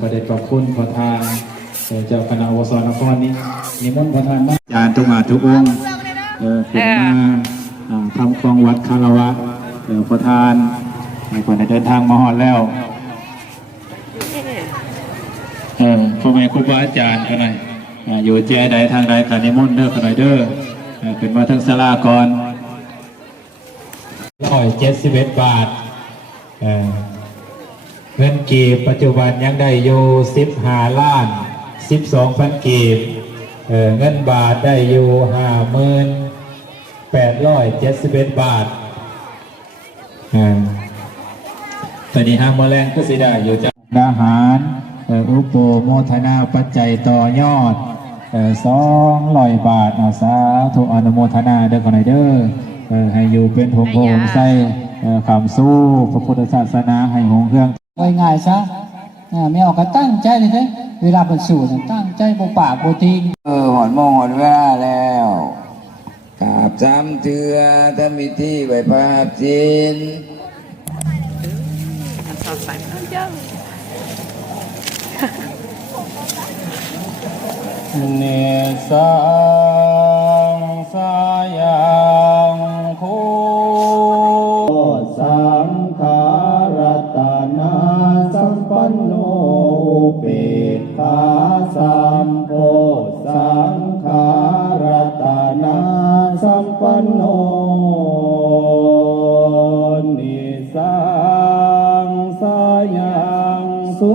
ประเด็จขอบคุณประธานเจ้าคณะวสนครนี้นิมนต์ประธานอาจารย์ทุกมาทุกองค์เป็นมาทำกองวัดคารวะประธานคนได้เดินทางมาฮอดแล้วพ่อแม่ครูบาอาจารย์กันหน่อยอยู่แจใดทางใดกันนิมนต์เด้อกันหน่อยเด้อขึ้นมาทั้งศาลาก่อน171 บาทเงินกีบปัจจุบันยังได้อยู่15 ล้าน 12,000 กีบเงินบาทได้อยู่50,871 บาทตอนนี้ห้างมะแรงก็สิได้อยู่จากอาหารอุปโมทนาปัจจัยต่อยอด200 บาทสาธุอนุโมทนาเด้อคนไหนเด้อให้อยู่เป็นหงโพงไส้คำสู้พระพุทธศาสนาให้หงเครื่องง่ายๆซะไม่ออกก็ตั้งใจเลยเด้เวลาเป็นสูตรตั้งใจโบปากโบทิ้งหอนมองหอนว่าแล้วกราบจำเถื่อทำพิธีไหว้พระศีลเนสังสายังคูสังขารตานาสัมปันโนเปตตาสัมโพสังขารตานาสัมปันโนนิสังสายังสุ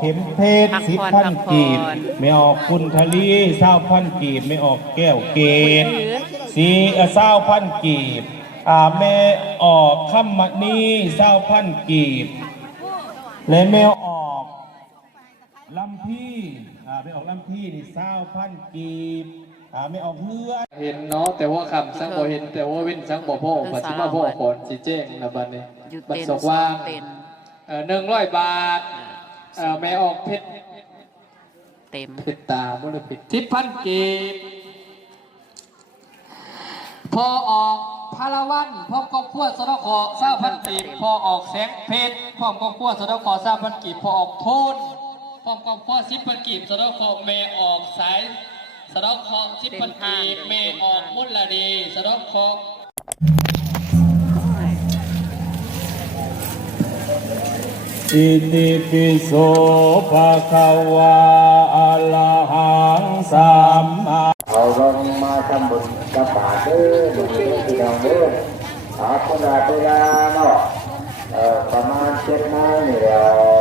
เข็มเพชร10,000 กีบไม่ออกคุณทลี20,000 กีบไม่ออกแก้วเกศ20,000 กีบไม่ออกคำมณี20,000 กีบและไม่ออกลำพี่ไม่ออกลำพี่นี่20,000 กีบไม่ออกเพื่อเห็นเนาะแต่ว่าคำสังบ่เห็นแต่ว่าเว้นสังบ่พ่อปัจจุบันพ่อขอนสิแจ้งนะบัดนี้บัดสกว่าง100 บาทไม่ออกเพชรเต็มเพชรตาบุรพิษ10,000 กีบพอออกพาราวันพร้อมกับขั้วสะดอกคอ20,000 กีบพอออกแสงเพชรพร้อมกับขั้วสะดอกคอ20,000 กีบพอออกโทนพร้อมกับขั้ว10,000 กีบสะดอกคอเมออกสายสะดอกคอ10,000 กีบเมออกมุลดีสะดอกคออิติปิโสภะคะวะอะระหังสัมมาเอาลงมาทำบุญกับบาตรเด้อบุญที่น้องเด้อขอพระเวลาเนาะประมาณ7 โมงนี่แล้ว